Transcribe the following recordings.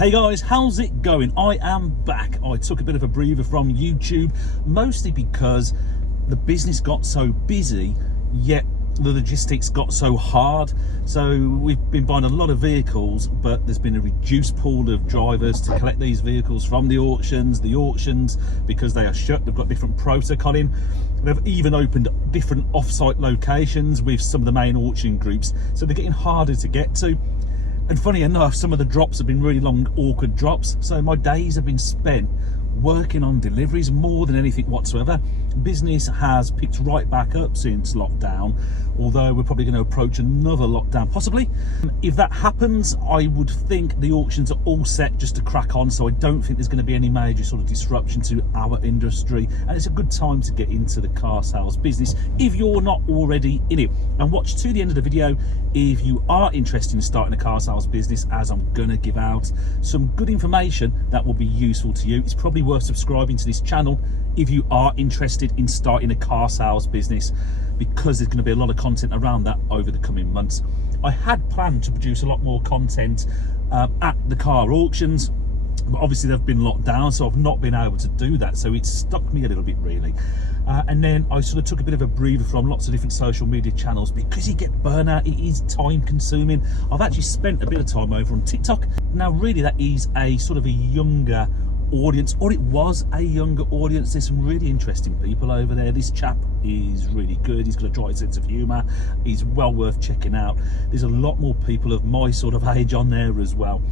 Hey guys, how's it going? I am back. I took a bit of a breather from YouTube, mostly because the business got so busy, yet the logistics got so hard. So we've been buying a lot of vehicles, but there's been a reduced pool of drivers to collect these vehicles from the auctions. The auctions, because they are shut, they've got different protocol in. They've even opened different off-site locations with some of the main auction groups, so they're getting harder to get to. And funny enough, some of the drops have been really long, awkward drops. So my days have been spent working on deliveries more than anything whatsoever. Business has picked right back up since lockdown, although we're probably going to approach another lockdown possibly. If that happens, I would think the auctions are all set just to crack on, so I don't think there's going to be any major sort of disruption to our industry, and it's a good time to get into the car sales business if you're not already in it. And watch to the end of the video if you are interested in starting a car sales business, as I'm going to give out some good information that will be useful to you. It's probably worth subscribing to this channel if you are interested in starting a car sales business, because there's going to be a lot of content around that over the coming months. I had planned to produce a lot more content at the car auctions, but obviously they've been locked down, so I've not been able to do that, so it stuck me a little bit really. And then I sort of took a bit of a breather from lots of different social media channels, because you get burnout. It is time consuming. I've actually spent a bit of time over on TikTok. Now really that is a sort of a younger audience, or it was a younger audience. There's some really interesting people over there. This chap is really good. He's got a dry sense of humour. He's well worth checking out. There's a lot more people of my sort of age on there as well.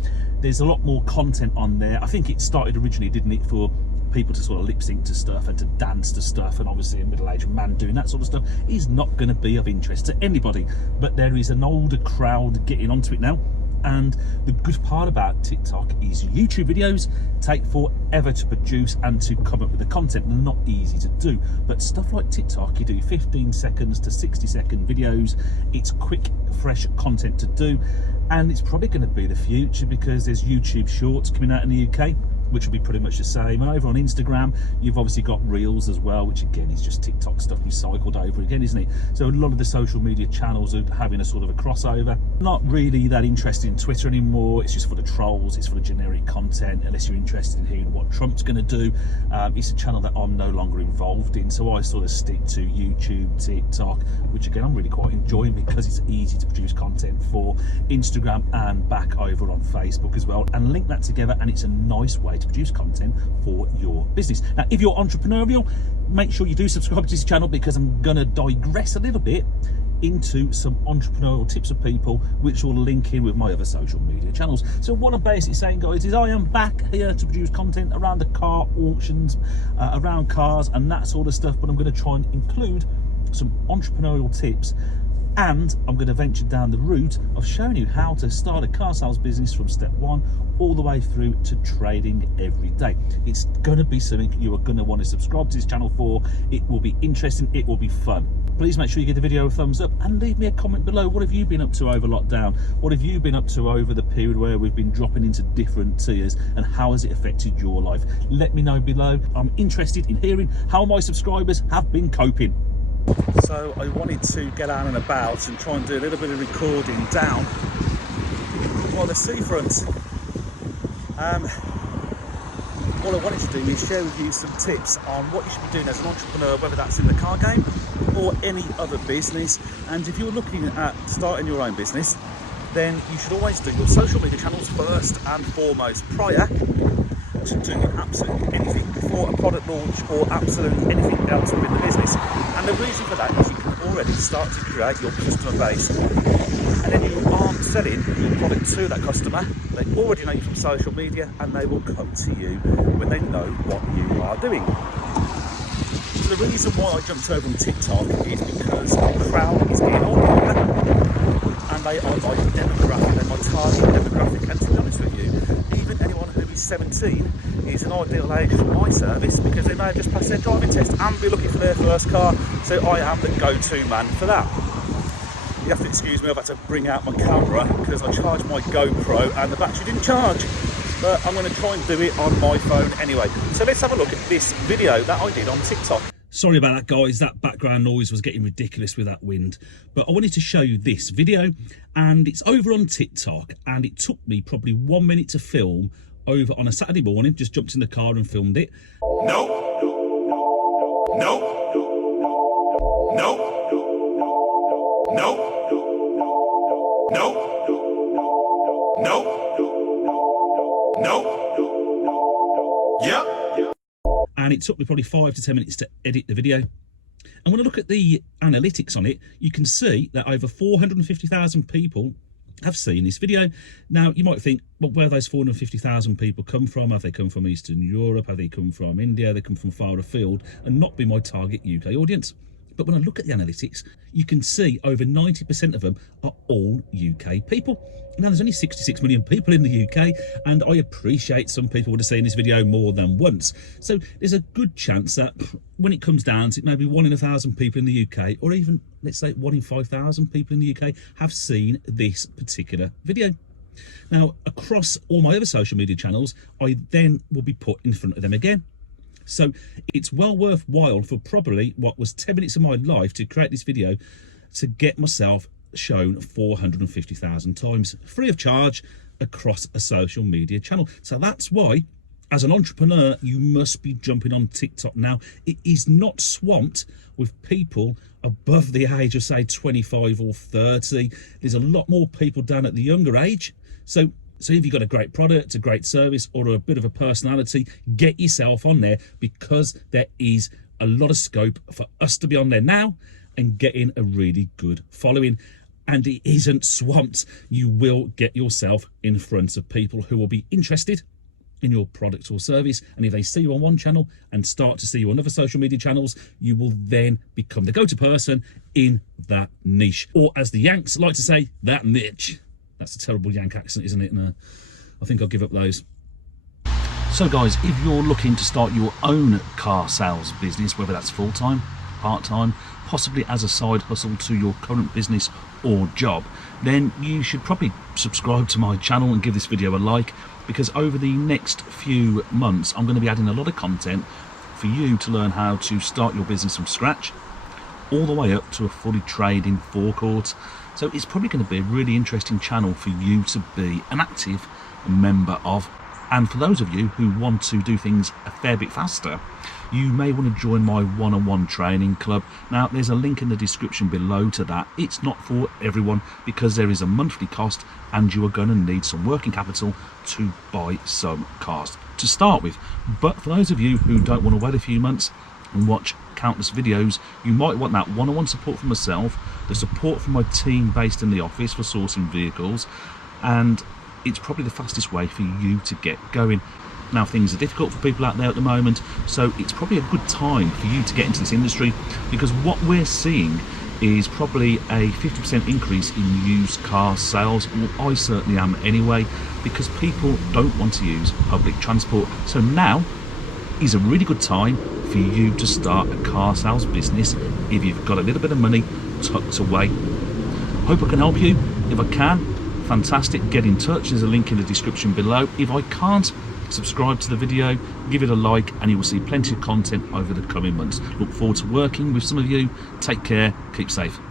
There's a lot more content on there. I think it started originally, didn't it, for people to sort of lip sync to stuff and to dance to stuff, and obviously a middle-aged man doing that sort of stuff is not going to be of interest to anybody. But there is an older crowd getting onto it now. And the good part about TikTok is YouTube videos take forever to produce and to come up with the content. They're not easy to do, but stuff like TikTok, you do 15 seconds to 60-second videos. It's quick, fresh content to do, and it's probably going to be the future, because there's YouTube Shorts coming out in the UK, which will be pretty much the same. And over on Instagram, you've obviously got Reels as well, which again is just TikTok stuff recycled over again, isn't it? So a lot of the social media channels are having a sort of a crossover. Not really that interested in Twitter anymore. It's just for the trolls, it's for the generic content, unless you're interested in hearing what Trump's going to do. It's a channel that I'm no longer involved in, so I sort of stick to YouTube, TikTok, which again I'm really quite enjoying, because it's easy to produce content for Instagram and back over on Facebook as well, and link that together, and it's a nice way to produce content for your business. Now if you're entrepreneurial, make sure you do subscribe to this channel, because I'm going to digress a little bit into some entrepreneurial tips of people, which will link in with my other social media channels. So what I'm basically saying, guys, is I am back here to produce content around the car auctions, around cars and that sort of stuff, but I'm going to try and include some entrepreneurial tips, and I'm going to venture down the route of showing you how to start a car sales business from step one all the way through to trading every day. It's going to be something you are going to want to subscribe to this channel for. It will be interesting, it will be fun. Please make sure you give the video a thumbs up and leave me a comment below. What have you been up to over lockdown? What have you been up to over the period where we've been dropping into different tiers, and how has it affected your life? Let me know below. I'm interested in hearing how my subscribers have been coping. So I wanted to get out and about and try and do a little bit of recording down by the seafront. What I wanted to do is share with you some tips on what you should be doing as an entrepreneur, whether that's in the car game or any other business. And if you're looking at starting your own business, then you should always do your social media channels first and foremost, prior to doing absolutely anything, before a product launch or absolutely anything else within the business. And the reason for that is you can already start to create your customer base, and then you aren't selling your product to that customer. They already know you from social media, and they will come to you when they know what you are doing. So the reason why I jumped over on TikTok is because the crowd is getting older, and they are my demographic, they're my target demographic. And to be honest with you, even anyone who is 17 is an ideal age for my service, because they may have just passed their driving test and be looking for their first car. So I am the go-to man for that. You have to excuse me, I've had to bring out my camera because I charged my GoPro and the battery didn't charge. But I'm going to try and do it on my phone anyway. So let's have a look at this video that I did on TikTok. Sorry about that, guys. That background noise was getting ridiculous with that wind. But I wanted to show you this video, and it's over on TikTok, and it took me probably 1 minute to film over on a Saturday morning. Just jumped in the car and filmed it. Nope. Nope. Nope. Nope. Nope. Nope. Nope. Yep. And it took me probably 5 to 10 minutes to edit the video. And when I look at the analytics on it, you can see that over 450,000 people have seen this video. Now, you might think, well, where those 450,000 people come from? Have they come from Eastern Europe? Have they come from India? They come from far afield and not be my target UK audience. But when I look at the analytics, you can see over 90% of them are all UK people. Now, there's only 66 million people in the UK, and I appreciate some people would have seen this video more than once. So there's a good chance that when it comes down to it, maybe 1 in 1,000 people in the UK, or even, let's say, 1 in 5,000 people in the UK have seen this particular video. Now, across all my other social media channels, I then will be put in front of them again. So it's well worthwhile for probably what was 10 minutes of my life to create this video to get myself shown 450,000 times free of charge across a social media channel. So that's why, as an entrepreneur, you must be jumping on TikTok now. It is not swamped with people above the age of, say, 25 or 30. There's a lot more people down at the younger age. So if you've got a great product, a great service, or a bit of a personality, get yourself on there, because there is a lot of scope for us to be on there now and getting a really good following. And it isn't swamped. You will get yourself in front of people who will be interested in your product or service. And if they see you on one channel and start to see you on other social media channels, you will then become the go-to person in that niche. Or as the Yanks like to say, that niche. That's a terrible Yank accent, isn't it? No, I think I'll give up those. So guys, if you're looking to start your own car sales business, whether that's full-time, part-time, possibly as a side hustle to your current business or job, then you should probably subscribe to my channel and give this video a like, because over the next few months, I'm going to be adding a lot of content for you to learn how to start your business from scratch, all the way up to a fully trading forecourt. So it's probably going to be a really interesting channel for you to be an active member of. And for those of you who want to do things a fair bit faster, you may want to join my one-on-one training club. Now, there's a link in the description below to that. It's not for everyone, because there is a monthly cost and you are going to need some working capital to buy some cars to start with. But for those of you who don't want to wait a few months and watch countless videos, you might want that one-on-one support from myself, the support from my team based in the office for sourcing vehicles, and it's probably the fastest way for you to get going. Now, things are difficult for people out there at the moment, so it's probably a good time for you to get into this industry, because what we're seeing is probably a 50% increase in used car sales. Well, I certainly am anyway, because people don't want to use public transport. So now is a really good time for you to start a car sales business if you've got a little bit of money tucked away. Hope I can help you. If I can, fantastic, get in touch. There's a link in the description below. If I can't, subscribe to the video, give it a like, and you will see plenty of content over the coming months. Look forward to working with some of you. Take care, keep safe.